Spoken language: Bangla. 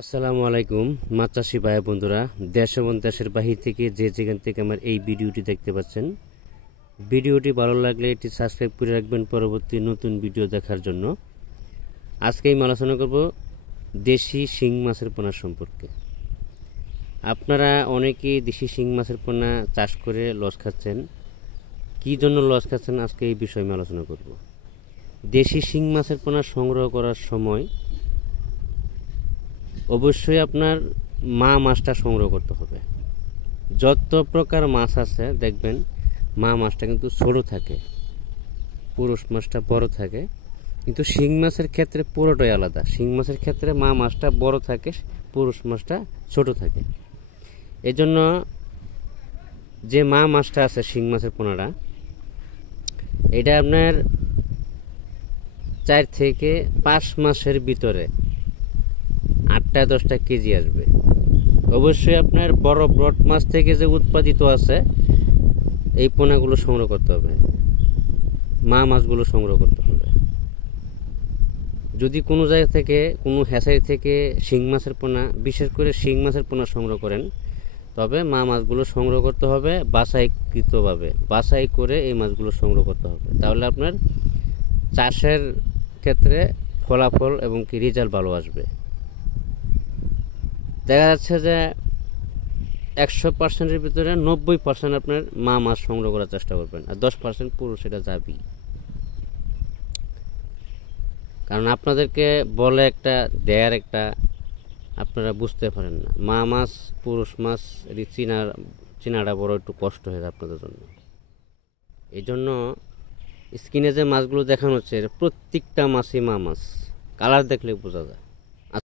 আসসালামু আলাইকুম মাছ চাষি ভাই বন্ধুরা, দেশ এবং দেশের বাহির থেকে যে যেখান থেকে আমার এই ভিডিওটি দেখতে পাচ্ছেন, ভিডিওটি ভালো লাগলে এটি সাবস্ক্রাইব করে রাখবেন পরবর্তী নতুন ভিডিও দেখার জন্য। আজকে আমি আলোচনা করব দেশি শিং মাছের পোনা সম্পর্কে। আপনারা অনেকেই দেশি শিং মাছের পোনা চাষ করে লস খাচ্ছেন। কী জন্য লস খাচ্ছেন আজকে এই বিষয়ে আমি আলোচনা করব। দেশি শিং মাছের পোনা সংগ্রহ করার সময় অবশ্যই আপনার মা মাছটা সংগ্রহ করতে হবে। যত প্রকার মাছ আছে দেখবেন মা মাছটা কিন্তু ছোট থাকে, পুরুষ মাছটা বড় থাকে। কিন্তু শিং মাছের ক্ষেত্রে পুরোটাই আলাদা। শিং মাছের ক্ষেত্রে মা মাছটা বড় থাকে, পুরুষ মাছটা ছোট থাকে। এজন্য যে মা মাছটা আছে শিং মাছের পোনাটা, এটা আপনার 4 থেকে 5 মাসের ভিতরে 8-10 কেজি আসবে। অবশ্যই আপনার বড় ব্রড মাছ থেকে যে উৎপাদিত আছে এই পোনাগুলো সংগ্রহ করতে হবে, মা মাছগুলো সংগ্রহ করতে হবে। যদি কোনো জায়গা থেকে কোনো হ্যাচারি থেকে শিং মাছের পোনা, বিশেষ করে শিং মাছের পোনা সংগ্রহ করেন, তবে মা মাছগুলো সংগ্রহ করতে হবে বাছাইকৃতভাবে, বাছাই করে এই মাছগুলো সংগ্রহ করতে হবে। তাহলে আপনার চাষের ক্ষেত্রে ফলাফল এবং কি রেজাল্ট ভালো আসবে। দেখা যাচ্ছে যে 100%-এর ভিতরে 90% আপনার মা মাছ সংগ্রহ করার চেষ্টা করবেন, আর 10% পুরুষ, এটা যাবেই। কারণ আপনাদেরকে বলে একটা দেয়ার একটা আপনারা বুঝতে পারেন না। মা মাছ পুরুষ মাছ এটি চিনাটা বড় একটু কষ্ট হয়ে যায় আপনাদের জন্য। এই জন্য স্ক্রিনে যে মাছগুলো দেখানো হচ্ছে প্রত্যেকটা মাছই মা মাছ, কালার দেখলে বোঝা যায়।